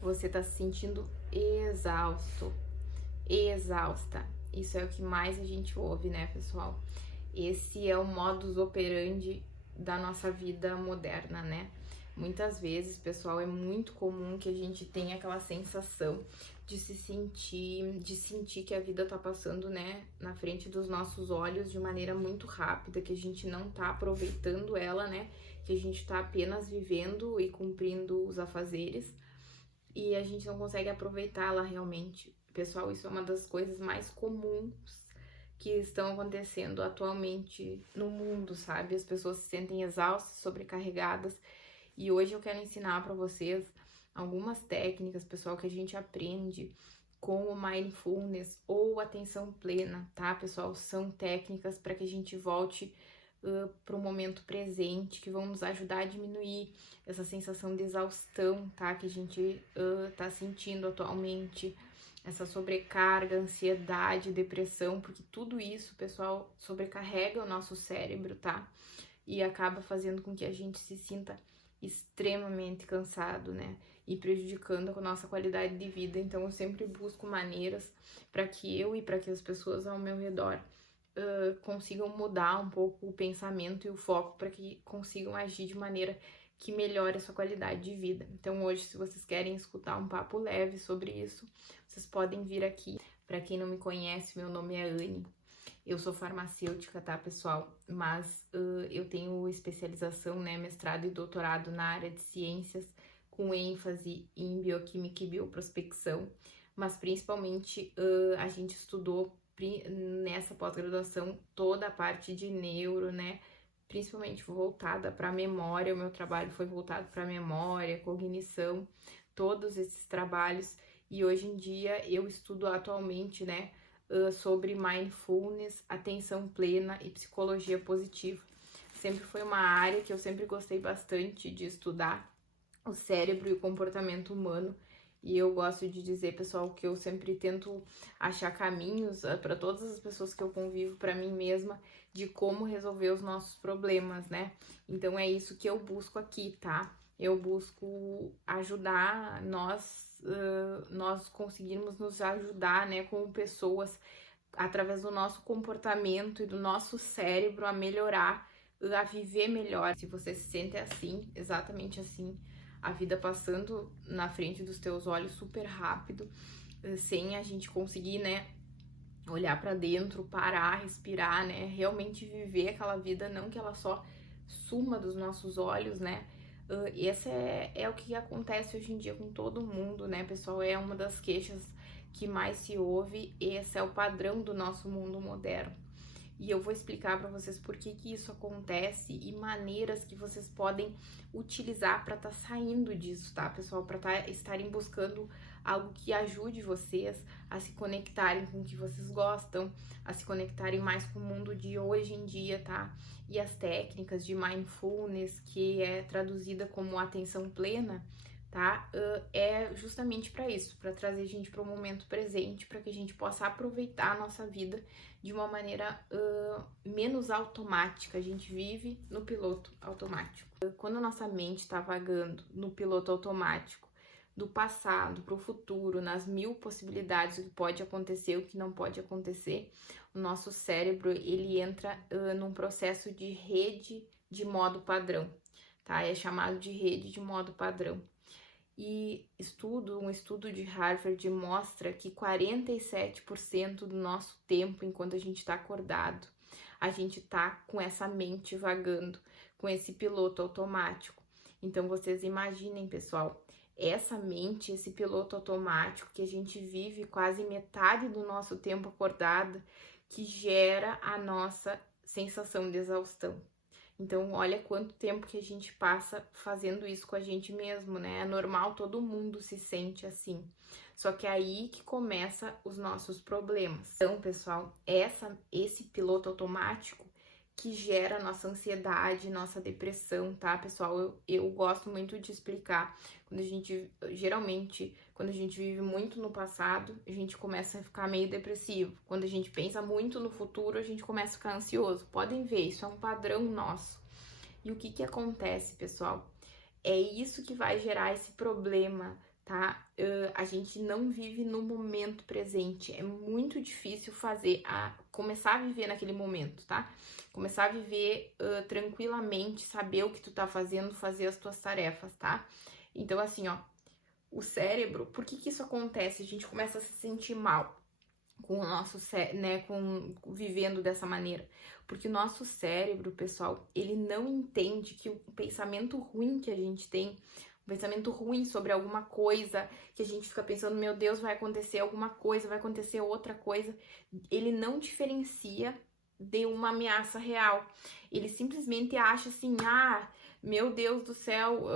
você tá se sentindo exausto, exausta. Isso é o que mais a gente ouve, né, pessoal? Esse é o modus operandi da nossa vida moderna, né? Muitas vezes, pessoal, é muito comum que a gente tenha aquela sensação de sentir que a vida tá passando, né, na frente dos nossos olhos de maneira muito rápida, que a gente não tá aproveitando ela, né? Que a gente tá apenas vivendo e cumprindo os afazeres e a gente não consegue aproveitá-la realmente. Pessoal, isso é uma das coisas mais comuns que estão acontecendo atualmente no mundo, sabe? As pessoas se sentem exaustas, sobrecarregadas, e hoje eu quero ensinar para vocês algumas técnicas, pessoal, que a gente aprende com o mindfulness ou atenção plena, tá, pessoal? São técnicas para que a gente volte para o momento presente, que vão nos ajudar a diminuir essa sensação de exaustão, tá? Que a gente tá sentindo atualmente, essa sobrecarga, ansiedade, depressão, porque tudo isso, pessoal, sobrecarrega o nosso cérebro, tá? E acaba fazendo com que a gente se sinta extremamente cansado, né? E prejudicando a nossa qualidade de vida. Então, eu sempre busco maneiras para que eu e para que as pessoas ao meu redor consigam mudar um pouco o pensamento e o foco para que consigam agir de maneira que melhore a sua qualidade de vida. Então hoje, se vocês querem escutar um papo leve sobre isso, vocês podem vir aqui. Para quem não me conhece, meu nome é Anne. Eu sou farmacêutica, tá, pessoal? Mas eu tenho especialização, né, mestrado e doutorado na área de ciências, com ênfase em bioquímica e bioprospecção, mas principalmente a gente estudou nessa pós-graduação toda a parte de neuro, né? Principalmente voltada para a memória. O meu trabalho foi voltado para memória, cognição, todos esses trabalhos. E hoje em dia eu estudo atualmente, né, sobre mindfulness, atenção plena e psicologia positiva. Sempre foi uma área que eu sempre gostei bastante de estudar, o cérebro e o comportamento humano. E eu gosto de dizer, pessoal, que eu sempre tento achar caminhos para todas as pessoas que eu convivo, para mim mesma, de como resolver os nossos problemas, né? Então é isso que eu busco aqui, tá? Eu busco ajudar nós conseguirmos nos ajudar, né, como pessoas, através do nosso comportamento e do nosso cérebro, a melhorar, a viver melhor. Se você se sente assim, exatamente assim, a vida passando na frente dos teus olhos super rápido, sem a gente conseguir, né, olhar para dentro, parar, respirar, né, realmente viver aquela vida, não que ela só suma dos nossos olhos, né. Esse é o que acontece hoje em dia com todo mundo, né, pessoal? É uma das queixas que mais se ouve, esse é o padrão do nosso mundo moderno. E eu vou explicar para vocês por que isso acontece e maneiras que vocês podem utilizar para estar saindo disso, tá, pessoal? Para estarem buscando algo que ajude vocês a se conectarem com o que vocês gostam, a se conectarem mais com o mundo de hoje em dia, tá? E as técnicas de mindfulness, que é traduzida como atenção plena, tá? É justamente para isso, para trazer a gente para o momento presente, para que a gente possa aproveitar a nossa vida de uma maneira menos automática. A gente vive no piloto automático. Quando a nossa mente está vagando no piloto automático, do passado para o futuro, nas mil possibilidades, o que pode acontecer, o que não pode acontecer, o nosso cérebro, ele entra num processo de rede de modo padrão, tá? É chamado de rede de modo padrão. E um estudo de Harvard mostra que 47% do nosso tempo, enquanto a gente está acordado, a gente tá com essa mente vagando, com esse piloto automático. Então vocês imaginem, pessoal, essa mente, esse piloto automático que a gente vive quase metade do nosso tempo acordado, que gera a nossa sensação de exaustão. Então, olha quanto tempo que a gente passa fazendo isso com a gente mesmo, né? É normal, todo mundo se sente assim. Só que é aí que começa os nossos problemas. Então, pessoal, esse piloto automático que gera nossa ansiedade, nossa depressão, tá, pessoal? Eu gosto muito de explicar. Geralmente, quando a gente vive muito no passado, a gente começa a ficar meio depressivo. Quando a gente pensa muito no futuro, a gente começa a ficar ansioso. Podem ver, isso é um padrão nosso. E o que acontece, pessoal? É isso que vai gerar esse problema, tá? A gente não vive no momento presente. É muito difícil começar a viver naquele momento, tá? Começar a viver tranquilamente, saber o que tu tá fazendo, fazer as tuas tarefas, tá? Então, assim, ó, o cérebro, por que isso acontece? A gente começa a se sentir mal com o nosso né, vivendo dessa maneira, porque o nosso cérebro, pessoal, ele não entende que o pensamento ruim que a gente tem, um pensamento ruim sobre alguma coisa, que a gente fica pensando, meu Deus, vai acontecer alguma coisa, vai acontecer outra coisa, ele não diferencia de uma ameaça real. Ele simplesmente acha assim, meu Deus do céu,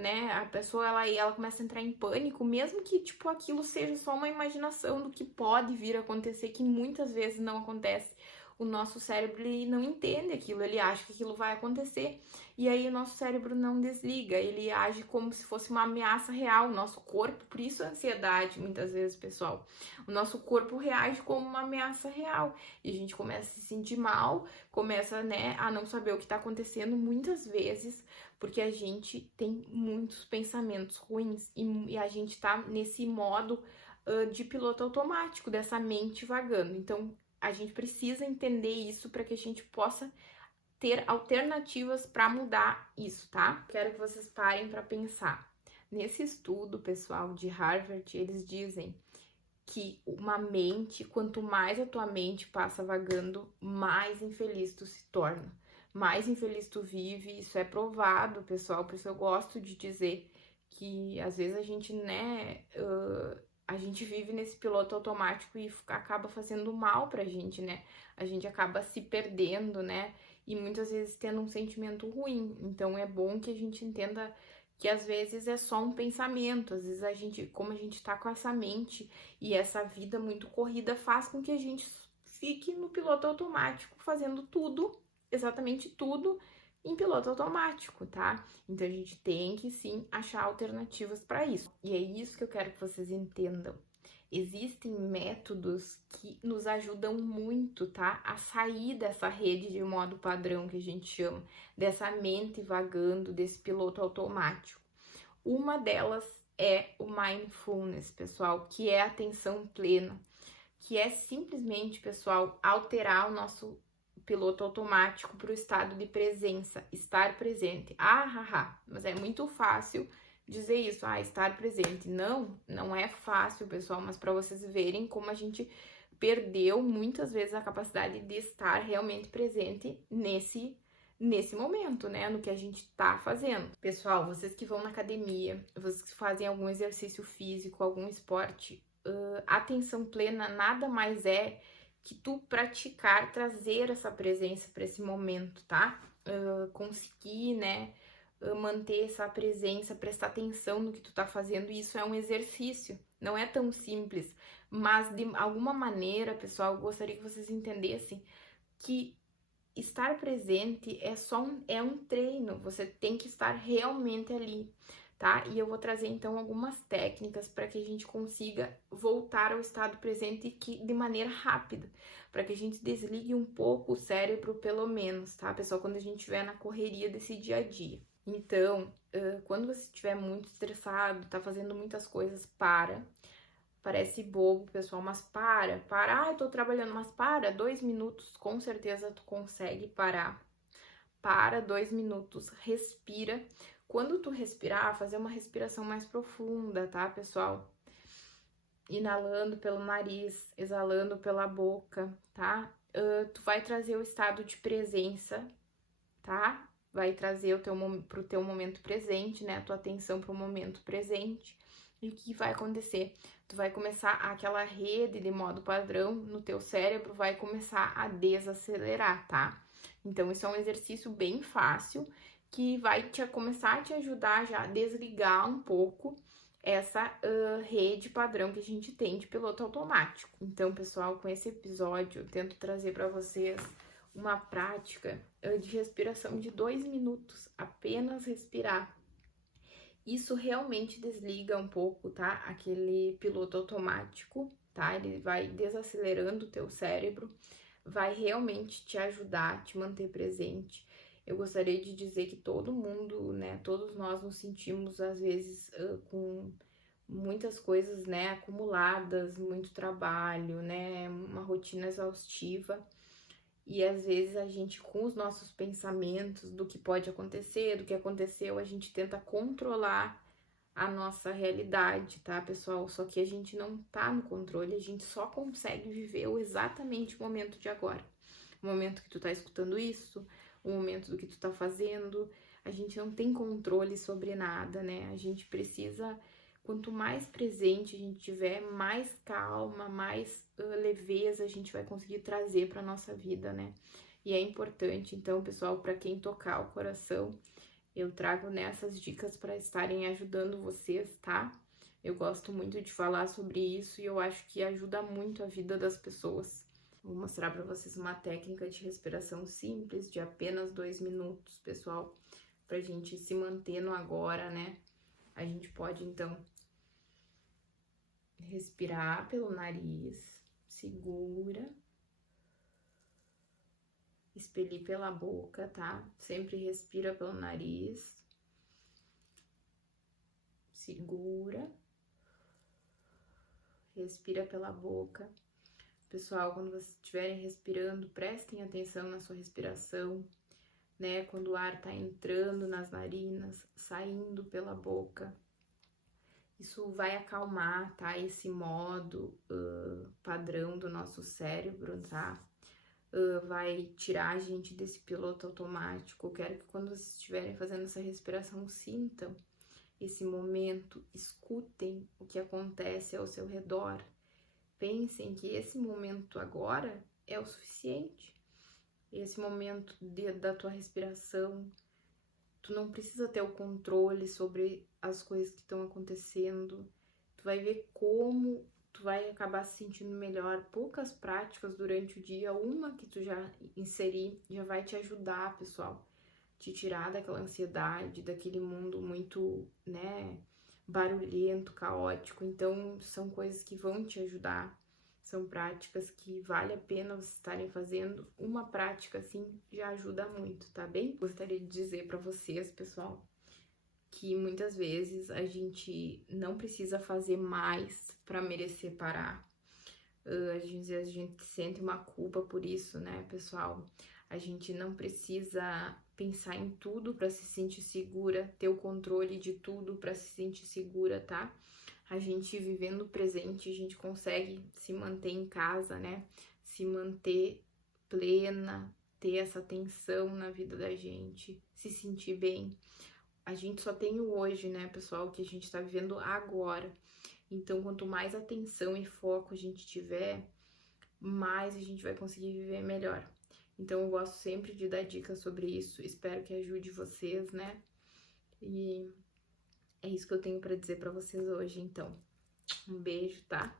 né? A pessoa ela começa a entrar em pânico, mesmo que tipo aquilo seja só uma imaginação do que pode vir a acontecer, que muitas vezes não acontece. O nosso cérebro ele não entende aquilo, ele acha que aquilo vai acontecer e aí o nosso cérebro não desliga, ele age como se fosse uma ameaça real. O nosso corpo, por isso a ansiedade, muitas vezes, pessoal, o nosso corpo reage como uma ameaça real e a gente começa a se sentir mal, começa, né, a não saber o que tá acontecendo muitas vezes, porque a gente tem muitos pensamentos ruins e a gente tá nesse modo de piloto automático, dessa mente vagando. Então, a gente precisa entender isso para que a gente possa ter alternativas para mudar isso, tá? Quero que vocês parem para pensar. Nesse estudo, pessoal, de Harvard, eles dizem que quanto mais a tua mente passa vagando, mais infeliz tu se torna, mais infeliz tu vive. Isso é provado, pessoal, por isso eu gosto de dizer que às vezes a gente, né, a gente vive nesse piloto automático e acaba fazendo mal pra gente, né? A gente acaba se perdendo, né? E muitas vezes tendo um sentimento ruim. Então é bom que a gente entenda que às vezes é só um pensamento, às vezes como a gente tá com essa mente e essa vida muito corrida, faz com que a gente fique no piloto automático, fazendo tudo, exatamente tudo, em piloto automático, tá? Então a gente tem que sim achar alternativas para isso. E é isso que eu quero que vocês entendam. Existem métodos que nos ajudam muito, tá? A sair dessa rede de modo padrão que a gente chama, dessa mente vagando, desse piloto automático. Uma delas é o mindfulness, pessoal, que é a atenção plena, que é simplesmente, pessoal, alterar o nosso piloto automático para o estado de presença, estar presente. Mas é muito fácil dizer isso, estar presente. Não é fácil, pessoal, mas para vocês verem como a gente perdeu muitas vezes a capacidade de estar realmente presente nesse momento, né, no que a gente tá fazendo. Pessoal, vocês que vão na academia, vocês que fazem algum exercício físico, algum esporte, atenção plena nada mais é que tu praticar, trazer essa presença para esse momento, tá? Conseguir, né, manter essa presença, prestar atenção no que tu tá fazendo, isso é um exercício, não é tão simples, mas de alguma maneira, pessoal, eu gostaria que vocês entendessem que estar presente é um treino, você tem que estar realmente ali, tá? E eu vou trazer então algumas técnicas para que a gente consiga voltar ao estado presente de maneira rápida, para que a gente desligue um pouco o cérebro, pelo menos, tá, pessoal? Quando a gente estiver na correria desse dia a dia. Então, quando você estiver muito estressado, tá fazendo muitas coisas, parece bobo, pessoal, mas para, eu tô trabalhando, mas 2 minutos, com certeza tu consegue parar. 2 minutos, respira. Quando tu respirar, fazer uma respiração mais profunda, tá, pessoal? Inalando pelo nariz, exalando pela boca, tá? Tu vai trazer o estado de presença, tá? Vai trazer pro teu momento presente, né? A tua atenção pro momento presente. E o que vai acontecer? Tu vai começar aquela rede de modo padrão no teu cérebro, vai começar a desacelerar, tá? Então, isso é um exercício bem fácil que vai começar a te ajudar já a desligar um pouco essa rede padrão que a gente tem de piloto automático. Então, pessoal, com esse episódio, eu tento trazer para vocês uma prática de respiração de 2 minutos, apenas respirar. Isso realmente desliga um pouco, tá? Aquele piloto automático, tá? Ele vai desacelerando o teu cérebro, vai realmente te ajudar a te manter presente. Eu gostaria de dizer que todo mundo, né? Todos nós nos sentimos, às vezes, com muitas coisas, né, acumuladas, muito trabalho, né, uma rotina exaustiva. E às vezes a gente, com os nossos pensamentos do que pode acontecer, do que aconteceu, a gente tenta controlar a nossa realidade, tá, pessoal? Só que a gente não tá no controle, a gente só consegue viver exatamente o momento de agora. O momento que tu tá escutando isso, o momento do que tu tá fazendo. A gente não tem controle sobre nada, né? A gente precisa, quanto mais presente a gente tiver, mais calma, mais leveza a gente vai conseguir trazer para nossa vida, né? E é importante, então, pessoal, para quem tocar o coração, eu trago nessas dicas para estarem ajudando vocês, tá? Eu gosto muito de falar sobre isso e eu acho que ajuda muito a vida das pessoas. Vou mostrar para vocês uma técnica de respiração simples de apenas 2 minutos, pessoal, pra gente se manter no agora, né? A gente pode, então, respirar pelo nariz, segura, expelir pela boca, tá? Sempre respira pelo nariz, segura, respira pela boca. Pessoal, quando vocês estiverem respirando, prestem atenção na sua respiração, né? Quando o ar tá entrando nas narinas, saindo pela boca. Isso vai acalmar, tá? Esse modo padrão do nosso cérebro, tá? Vai tirar a gente desse piloto automático. Eu quero que quando vocês estiverem fazendo essa respiração, sintam esse momento, escutem o que acontece ao seu redor. Pensem que esse momento agora é o suficiente. Esse momento da tua respiração, tu não precisa ter o controle sobre as coisas que estão acontecendo. Tu vai ver como tu vai acabar se sentindo melhor. Poucas práticas durante o dia, uma que tu já inserir, já vai te ajudar, pessoal. Te tirar daquela ansiedade, daquele mundo muito, né, barulhento, caótico. Então, são coisas que vão te ajudar. São práticas que vale a pena vocês estarem fazendo. Uma prática, assim, já ajuda muito, tá bem? Gostaria de dizer pra vocês, pessoal, que muitas vezes a gente não precisa fazer mais pra merecer parar. Às vezes a gente sente uma culpa por isso, né, pessoal? A gente não precisa pensar em tudo pra se sentir segura, ter o controle de tudo pra se sentir segura, tá? A gente vivendo o presente, a gente consegue se manter em casa, né? Se manter plena, ter essa atenção na vida da gente, se sentir bem. A gente só tem o hoje, né, pessoal, que a gente tá vivendo agora. Então, quanto mais atenção e foco a gente tiver, mais a gente vai conseguir viver melhor. Então, eu gosto sempre de dar dicas sobre isso. Espero que ajude vocês, né? E é isso que eu tenho pra dizer pra vocês hoje, então. Um beijo, tá?